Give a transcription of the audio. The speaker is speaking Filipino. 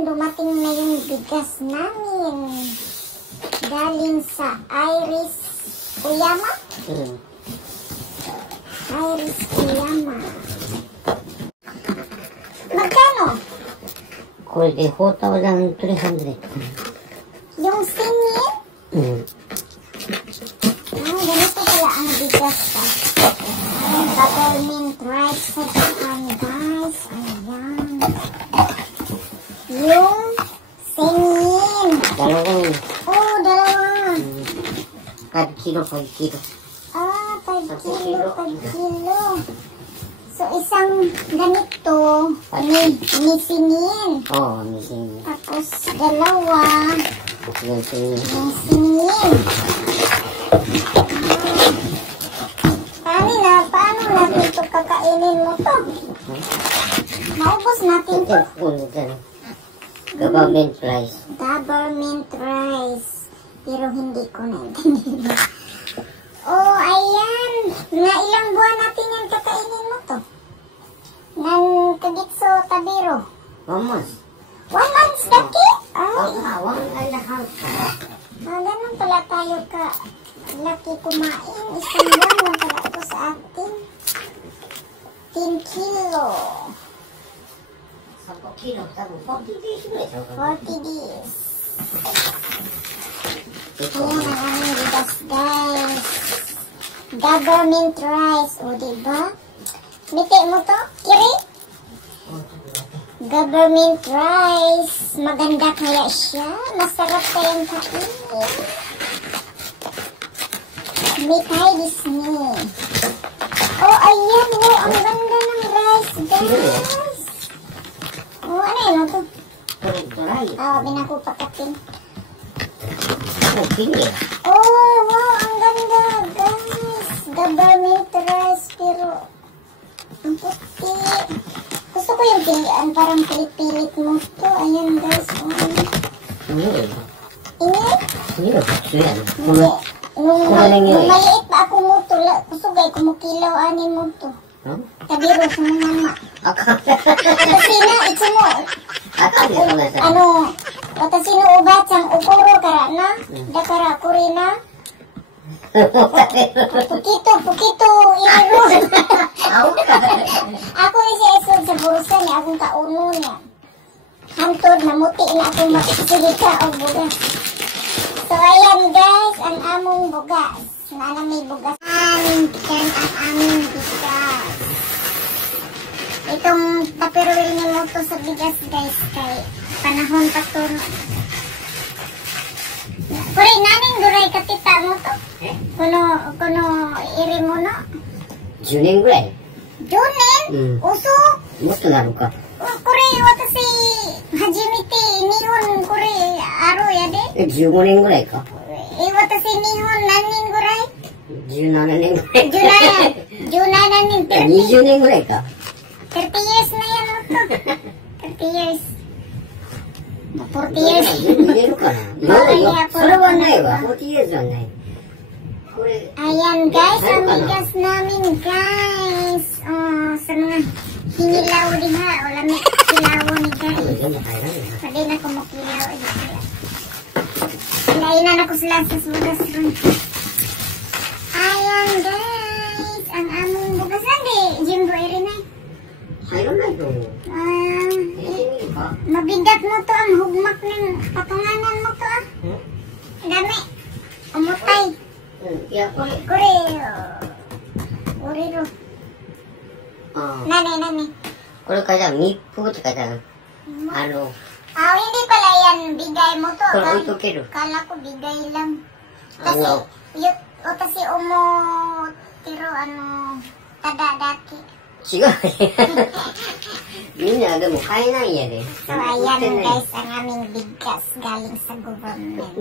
ayan, dumating na yung bigas namin. Galing sa Iris Uyama. Iris Uyama. Magkano? Kulit 4,300. Yung singit? Ganito pala ang bigas pa. Peppermint rice sa Japan, guys. Ayan. Yung singin. Dalawang. Oh, dalawa. 5 kilo, 5 kilo. Ah, 5 kilo, 5 kilo. So, isang ganito, may singin. Oo, may singin. Tapos, dalawa, Yung singin. may singin. Paano natin ito kakainin mo to? Maubos natin to. Government rice. Government rice. Pero hindi ko naintindihan. Oh, ayan. Na ilang buwan natin yan kakainin mo to? Nang kagitso tabiro. Almost. 1 month daki? Ay. 1.5. Ganun pala tayo ka laki kumain. Isang buwan lang pala ito sa atin. 10 kilo. 10 kilo. 40 days. 40 days. Ayan ang aming bigas, guys. Government rice. O, diba? Miti mo to? Kiri? Government rice. Maganda kaya siya. Masarap kayang kainin. Mitay Disney. Oh, ayan. Oh, ang ganda ng rice, guys. Oh, ano yun ito? Binakupakatin. Oh, wow, ang ganda, guys. Government rice, pero ang puti. Gusto ko yung pilihan, parang pilit-pilit mo to. Ayan, guys. Init? Hindi. Nung maliit pa ako mo to, gusto gay kumukilaw, anin mo to. Tabiro sa mga mama. Kasi na, ito mo. Watashi no oba-chan, okoro kara na. Dakara kore na. Pukito, iro. Ako isi esod sa bursa niya, akong kauno niya. Hantod, namuti na akong makisilika o bugas. So, ayan guys, ang among bugas. Nana may bugas. Yan ang aming bugas. Itong tapiruil ni mo to sa bigas guys, kay panahon pa to. Kuri, naning guray katita mo to? Kuno iri mo no? 10年ぐらい Junin? Uso? もっとなるか。これ私初めて日本これあるやで。15年ぐらいか。私日本何年ぐらい17年ぐらい。17年って20年ぐらいか。30 years na yan mo to. 30 years. 40 years. 入れるかな。それはないわ。40 years はない。Ayan guys, ang bigas namin guys. Sa mga hinilaw diha, o lamig kilaw ni guys. Pwede na kumukilaw. Lainan ako sila sa bugas ron. Ayan guys, ang among bugas hindi. Jimbo rin ay. Hayron to. Mabigat mo to ang hugmak ng patunganan mo to ah. Dami. Umutay. Kore ro. Nani. これ書いてある。密封って書いてある。Hindi pala yan. Bigay mo to. これ置いとける。 Kala ko bigay lang. Kasi, kasi tiro tada-daki. 違う。みんなでも買えないんやで。 So, ayan guys, ang aming bigas galing sa government.